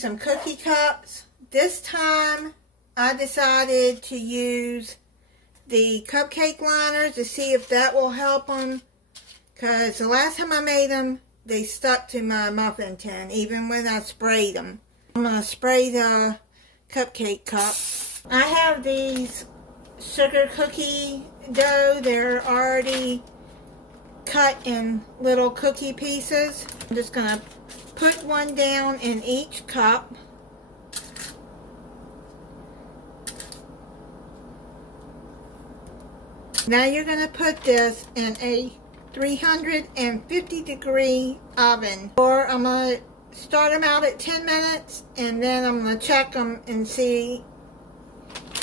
some cookie cups. This time I decided to use the cupcake liners to see if that will help them, because the last time I made them they stuck to my muffin tin even when I sprayed them. I'm going to spray the cupcake cups. I have these sugar cookie dough. They're already cut in little cookie pieces. I'm just going to put one down in each cup. Now you're going to put this in a 350 degree oven. Or I'm going to start them out at 10 minutes and then I'm going to check them and see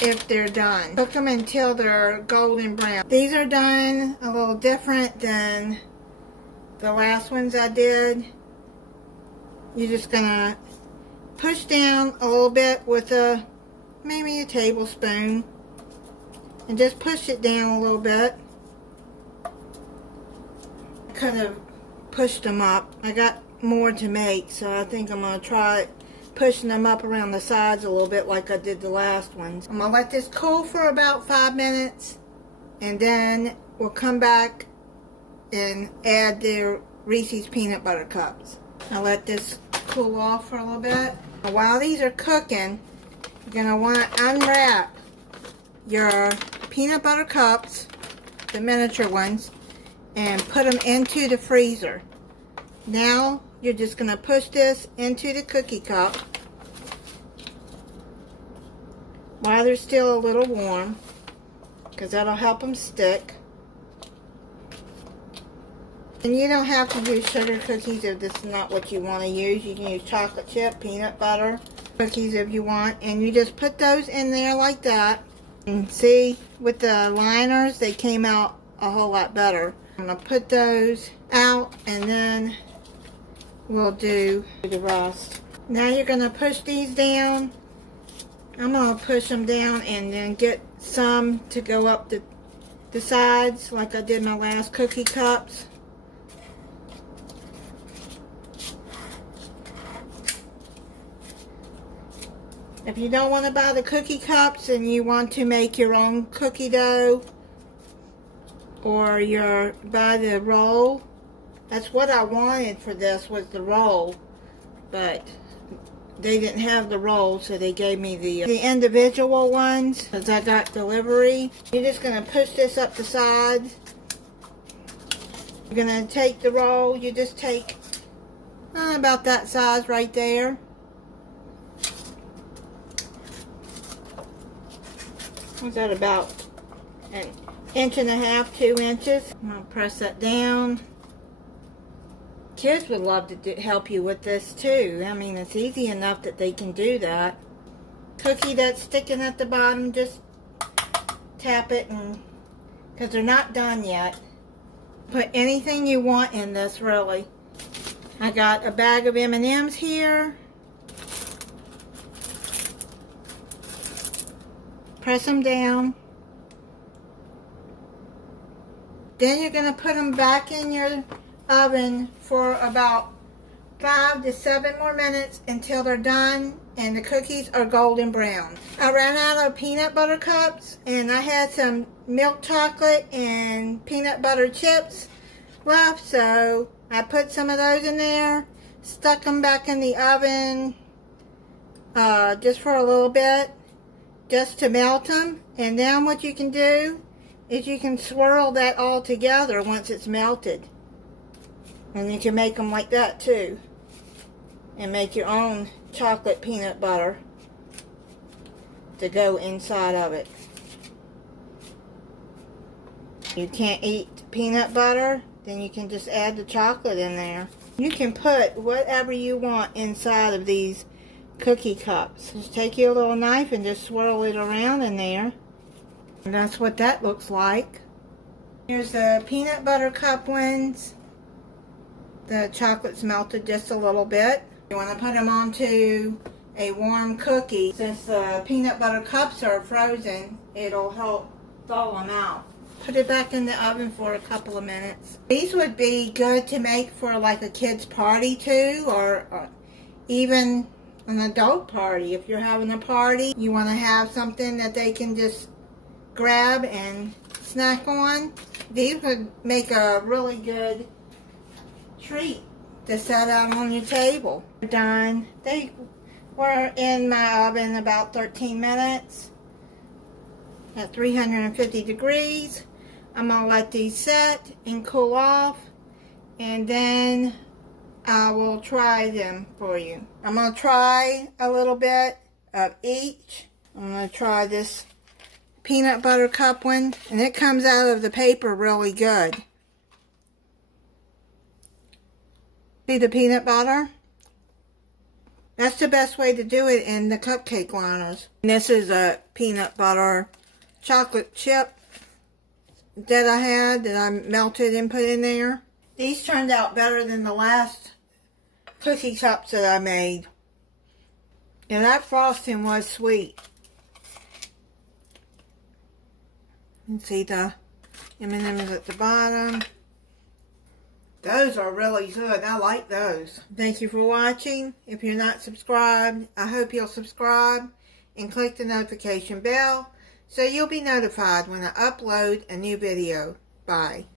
if they're done. Cook them until they're golden brown. These are done a little different than the last ones I did. You're just going to push down a little bit with maybe a tablespoon and just push it down a little bit. I could have pushed them up. I got more to make, so I think I'm going to try pushing them up around the sides a little bit like I did the last ones. I'm going to let this cool for about 5 minutes and then we'll come back and add the Reese's peanut butter cups. I'll let this cool off for a little bit. While these are cooking, you're going to want to unwrap your peanut butter cups, the miniature ones, and put them into the freezer. Now you're just going to push this into the cookie cup while they're still a little warm, because that'll help them stick. And you don't have to use sugar cookies if this is not what you want to use. You can use chocolate chip, peanut butter cookies if you want. And you just put those in there like that. And see, with the liners, they came out a whole lot better. I'm going to put those out and then we'll do the rest. Now you're going to push these down. I'm going to push them down and then get some to go up the sides like I did my last cookie cups. If you don't want to buy the cookie cups and you want to make your own cookie dough, or buy the roll, that's what I wanted for this, was the roll, but they didn't have the roll, so they gave me the individual ones because I got delivery. You're just going to push this up the sides. You're going to take the roll. You just take about that size right there. Was that about an inch and a half, 2 inches? I'm going to press that down. Kids would love to help you with this too. I mean, it's easy enough that they can do that. Cookie that's sticking at the bottom, just tap it, and because they're not done yet. Put anything you want in this, really. I got a bag of M&Ms here. Press them down. Then you're going to put them back in your oven for about 5 to 7 more minutes until they're done and the cookies are golden brown. I ran out of peanut butter cups and I had some milk chocolate and peanut butter chips left, so I put some of those in there, stuck them back in the oven just for a little bit, just to melt them. And then what you can do is you can swirl that all together once it's melted. And you can make them like that too. And make your own chocolate peanut butter to go inside of it. You can't eat peanut butter, then you can just add the chocolate in there. You can put whatever you want inside of these cookie cups. Just take your little knife and just swirl it around in there. And that's what that looks like. Here's the peanut butter cup ones. The chocolate's melted just a little bit. You want to put them onto a warm cookie. Since the peanut butter cups are frozen, it'll help thaw them out. Put it back in the oven for a couple of minutes. These would be good to make for like a kid's party too, or even an adult party. If you're having a party, you want to have something that they can just grab and snack on. These would make a really good treat to set out on your table. Done. They were in my oven about 13 minutes at 350 degrees. I'm going to let these set and cool off, and then I will try them for you. I'm going to try a little bit of each. I'm going to try this peanut butter cup one, and it comes out of the paper really good. See the peanut butter? That's the best way to do it in the cupcake liners. And this is a peanut butter chocolate chip that I had that I melted and put in there. These turned out better than the last cookie cups that I made. And that frosting was sweet. You can see the M&Ms at the bottom. Those are really good. I like those. Thank you for watching. If you're not subscribed, I hope you'll subscribe and click the notification bell so you'll be notified when I upload a new video. Bye.